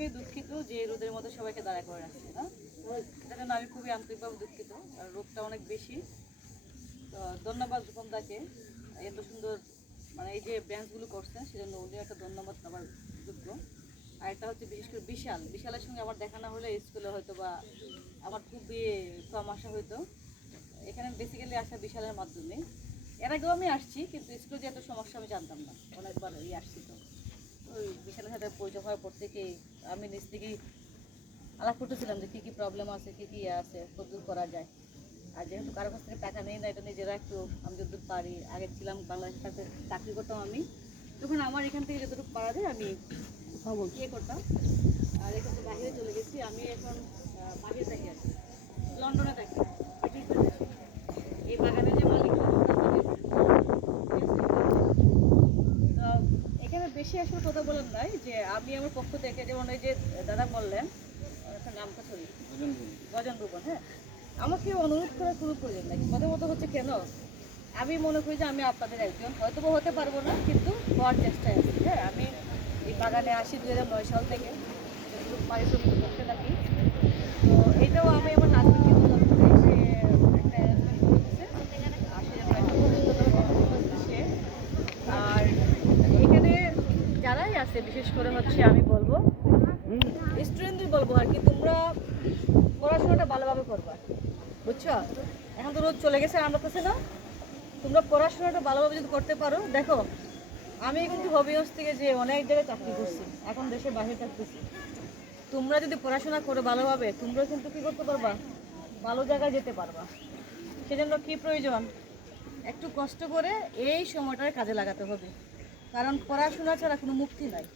খুবই দুঃখিত যে রোদের মধ্যে সবাইকে দাঁড়া করে রাখছি না, এটার জন্য আমি খুবই আন্তরিকভাবে দুঃখিত। আর রোগটা অনেক বেশি। তো ধন্যবাদ রূপমদাকে এত সুন্দর মানে এই যে ব্যাঞ্চগুলো করছেন সেজন্য উনি একটা ধন্যবাদ আমার যোগ্য। আর এটা হচ্ছে বিশেষ করে বিশালের সঙ্গে আমার দেখা না হলে স্কুলে হয়তো বা আমার খুবই কম আসা হইতো। এখানে বেসিক্যালি আসা বিশালের মাধ্যমে। এর আগেও আমি আসছি, কিন্তু স্কুলে যে এত সমস্যা আমি জানতাম না, অনেকবার আসছি। তো ওই বিশালের সাথে পরিচয় হওয়ার পর থেকেই আমি নিজ থেকেই আলাপ করতেছিলাম যে কী কী প্রবলেম আছে, কী কী আছে, কতদূর করা যায়। আর যেহেতু কারো কাছ থেকে টাকা নেই না, এটা নিজেরা একটু আমি যতদূর পারি, আগে ছিলাম বাংলাদেশের সাথে চাকরি করতাম আমি, তখন আমার এখান থেকে যতটুকু পারা যায় আমি ইয়ে করতাম। আর এখন তো বাইরে চলে গেছি, আমি এখন বাইরে থাকি আর কি, লন্ডনে থাকি। এই বাগানের যে মালিক এখানে বেশি আসলে কথা বলার নাই, যে আমি আমার পক্ষ থেকে যেমন ওই যে দাদা বললেন একটা নামটা ছড়ি গজন ভুবন, হ্যাঁ, আমাকে অনুরোধ করার কোনো প্রয়োজন নাই। প্রথমত হচ্ছে কেন আমি মনে করি যে আমি আপনাদের একজন, হয়তো হতে পারবো না, কিন্তু হওয়ার চেষ্টায় আছি। হ্যাঁ, আমি এই বাগানে আসি 2009 সাল থেকে, পারিশ্রমিক করতে থাকি। তো এটাও আমি আমার হাজবেন্ডকে বললাম যে সে একটা অ্যারেঞ্জমেন্ট করে দিচ্ছে, আর সে যেন একটা সে। আর এখানে যারাই আছে বিশেষ করে হচ্ছে আমি বলবো স্টুডেন্টদের বলবো আর কি, তোমরা পড়াশোনাটা ভালোভাবে করবা, বুঝছো? এখন তো রোদ চলে গেছে, আমরা কাছে না, তোমরা পড়াশোনাটা ভালোভাবে যদি করতে পারো। দেখো আমি কিন্তু হবিগঞ্জ থেকে যে অনেক জায়গায় চাকরি করছি, এখন দেশের বাইরে থাকতেছি। তোমরা যদি পড়াশোনা করো ভালোভাবে, তোমরা কিন্তু কী করতে পারবা, ভালো জায়গায় যেতে পারবা। সেজন্য কী প্রয়োজন, একটু কষ্ট করে এই সময়টার কাজে লাগাতে হবে। কারণ পড়াশোনা ছাড়া কোনো মুক্তি নাই।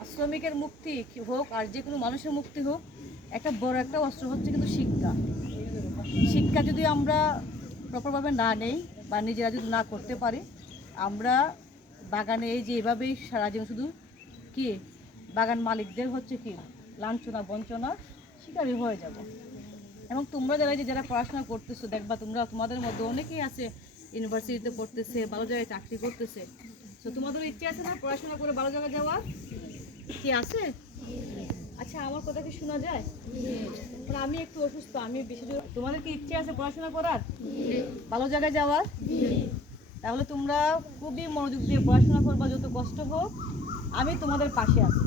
আর শ্রমিকের মুক্তি হোক আর যে কোনো মানুষের মুক্তি হোক, একটা বড় একটা অস্ত্র হচ্ছে কিন্তু শিক্ষা। শিক্ষা যদি আমরা প্রপারভাবে না নেই বা নিজেরা যদি না করতে পারি, আমরা বাগানে এই যে এভাবেই সারা জীবন শুধু কি বাগান মালিকদের হচ্ছে কি লাঞ্ছনা বঞ্চনা শিকারই হয়ে যাব। এবং তোমরা যারা পড়াশোনা করতেছো, দেখবা তোমরা তোমাদের মধ্যে অনেকেই আছে ইউনিভার্সিটিতে পড়তেছে, ভালো জায়গায় চাকরি করতেছে। তো তোমাদের ইচ্ছে আছে না পড়াশোনা করে ভালো জায়গায় যাওয়ার? কি আছে? আচ্ছা, আমার কথা কি শোনা যায়? আমি একটু অসুস্থ, আমি বেশি দূর, তোমাদের কি ইচ্ছে আছে পড়াশোনা করার, ভালো জায়গায় যাওয়ার? তাহলে তোমরা খুবই মনোযোগ দিয়ে পড়াশোনা করবা, যত কষ্ট হোক আমি তোমাদের পাশে আছি।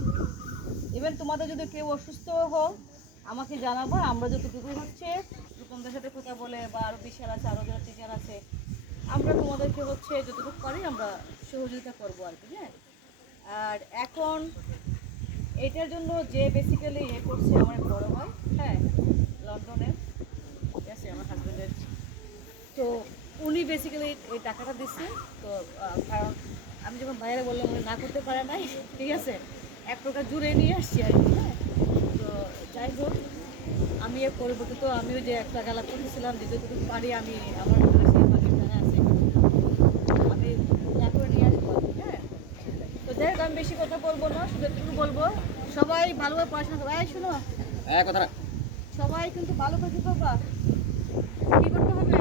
ইভেন তোমাদের যদি কেউ অসুস্থ হোক আমাকে জানাবো, আমরা যতটুকু হচ্ছে রূপমদের সাথে কথা বলে বা আরও বিশাল আছে, আরও যারা টিচার আছে, আমরা তোমাদেরকে হচ্ছে যতটুকু পারি আমরা সহযোগিতা করবো আর কি। হ্যাঁ, আর এখন এটার জন্য যে বেসিক্যালি ইয়ে করছে আমার বড় ভাই, হ্যাঁ, লন্ডনে, ঠিক আছে, আমার হাজব্যান্ডের। তো উনি বেসিক্যালি এই টাকাটা দিচ্ছে। তো কারণ আমি যখন বাইরে বললাম উনি না করতে পারে নাই, ঠিক আছে, এক প্রকার জুড়ে নিয়ে আসছি আর কি। হ্যাঁ, তো যাই হোক, আমি এর পরিবর্তিত আমিও যে একটা গালা করতেছিলাম যে যতটুকু পারি আমি আমার সেই বাড়ির জানা আছে আমি যা করে নিয়ে আসবো। হ্যাঁ, তো যাই হোক আমি বেশি কথা বলবো না, শুধু একটু বলবো সবাই ভালোভাবে পড়াশোনা করবো। এই শোনো, কথা সবাই কিন্তু ভালো করে কি করবা, কি করতে হবে,